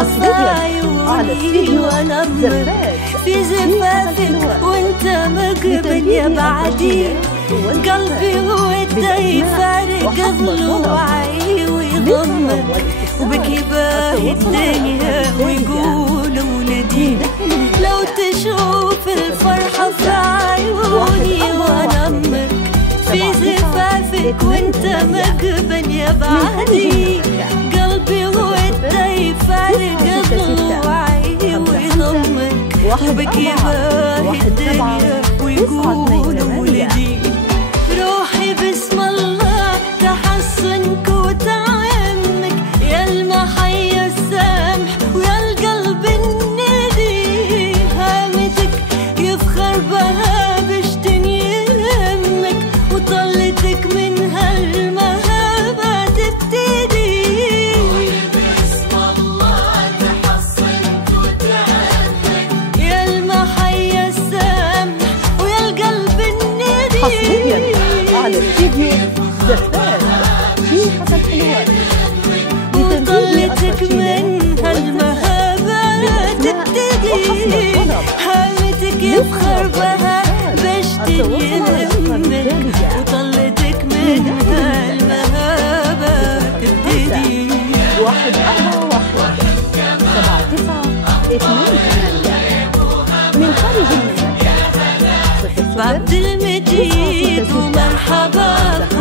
عيوني وانمر في زفافك وانت مقبل يا بعدي، قلبي وده يفارق ضلوعي ويضمك، وبك يباهي الدنيا ويقول ولدي، لو تشوف الفرحة في عيوني وانمك في زفافك وانت مقبل يا بعدي، قلبي وده يفارق ضلوعي ويضمك، وبك يباهي الدنيا ويقول ولدي، روحي بسم الله تحصنك وتعمك، يا المحيا السامح ويا القلب الندي، هامتك يفخر بها بشتني يهمك، وطلتك من هالمهابة تبتدي، بسم الله تحصنك وتعمك، يا المحيا السامح ويا القلب الندي. حصريا على استديو زفاف في حسن حلوان، وطلتك من هالمهابة تبتدي، هامتك يفخر بها بشتني يهمك، وطلتك من هالمهابة تبتدي. 141 7928 من خارج المملكة. بعبد المجيد ومرحبا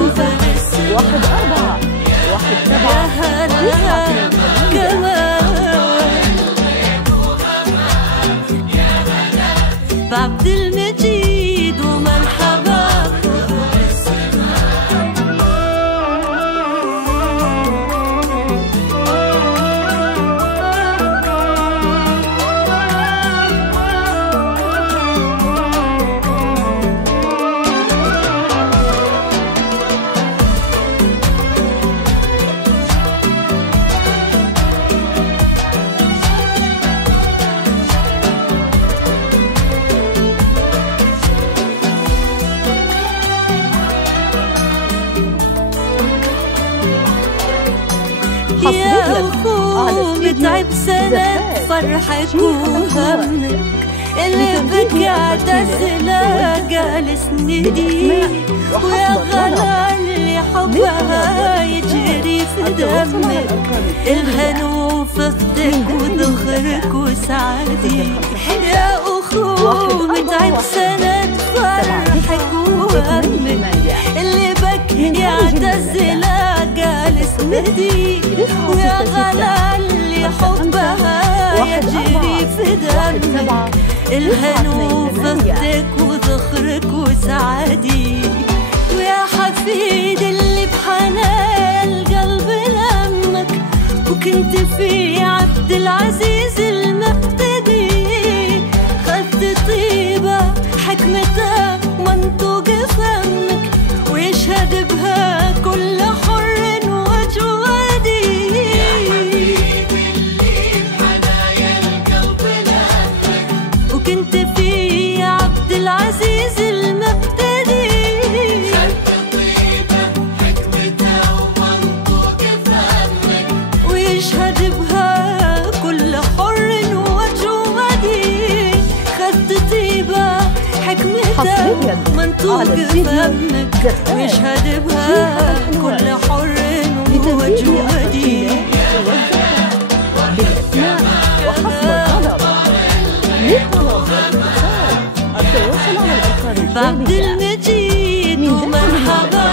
وفارس 1417 يا هلا كمان، بعبد المجيد ومرحبا. يا أخو متعب سنة فرحك وهمك، اللي بك اعتزلها جالس ندي، ويا غلا اللي حبها يجري في دمك، الهنو في اختك وذخرك وسعادي، يا أخو متعب سنة فرحك وهمك، اللي بك يعتزلها جالس ندي، ويا غلا اللي حبها يجري في دمك، الهنو في اختك وذخرك وسعادي، ويا حفيد اللي بحنان القلب لمك، وكنت في عبد العزيز المقتدي، خدت طيبة حكمتها منطوق فمك، ويشهد بها كل حر وجوادي، وكنت في عبد العزيز المقتدي، خدت طيبة حكمتها ومنطوق فمك، ويشهد بها كل حر وجوادي، خدت طيبة حكمتها ومنطوق فمك، ويشهد بها كل حر وجوادي. بالأسماء وحسب الطلب، للطلب والاتصال التواصل على الأرقام بعبد المجيد ومرحبا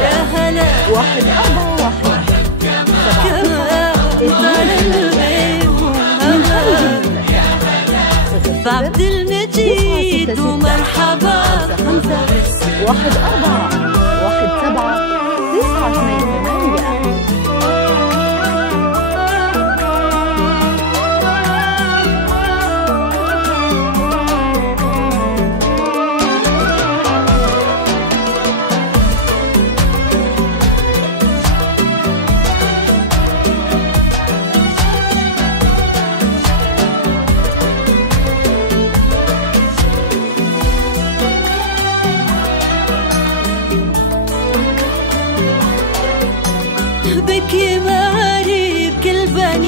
يا هلا 141 بعبد المجيد ومرحبا 1417 بك يماري بكل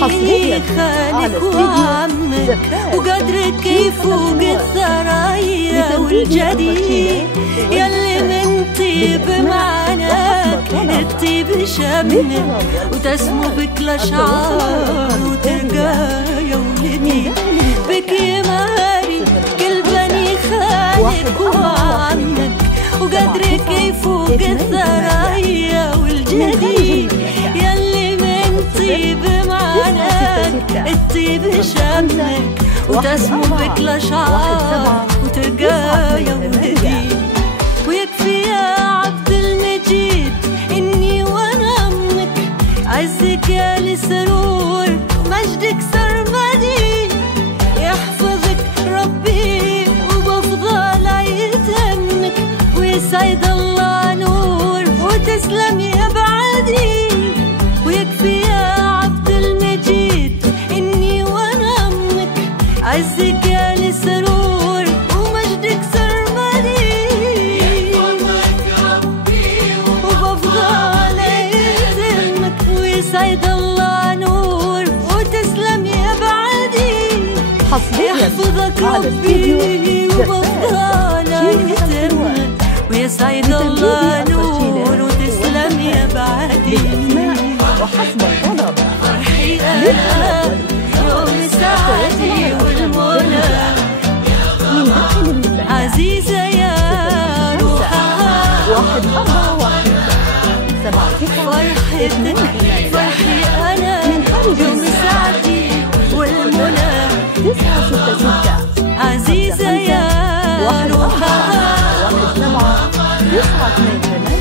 مني خالك وعمك وقدرك يفوق الثرايا والجديد يلي من طيب معناك الطيب شمك وتسمو بك الأشعار وترقى يا ولدي بك يماري كل بني خالك وعمك وقدرك يفوق الثرايا والجديد يلي من طيب معناك الطيب شمك وتسمو بك الأشعار وترقى يا ولدي ويكفي يا عبد المجيد إني وأنا أمك عزك يا لسرور مجدك سرمدي يحفظك ربي وبفضل يتمك ويسعد الله نور وتسلم يا بعدي ويكفي يا عبد المجيد إني وأنا أمك عزك يا لسرور ومجدك سرمدي وبفضل يتمك ويسعد الله نور وتسلم يا بعدي يحفظك ربي وبفضل يتمك ويسعد الله نور وتسلم يا بعدي وحسب الطلب فرحي أنا يوم سعدي والمنى من داخل المساحة عزيزة يا روحها 141 فرحتك فرحي أنا يوم سعدي والمنى 966 عزيزة يا روحها 17 923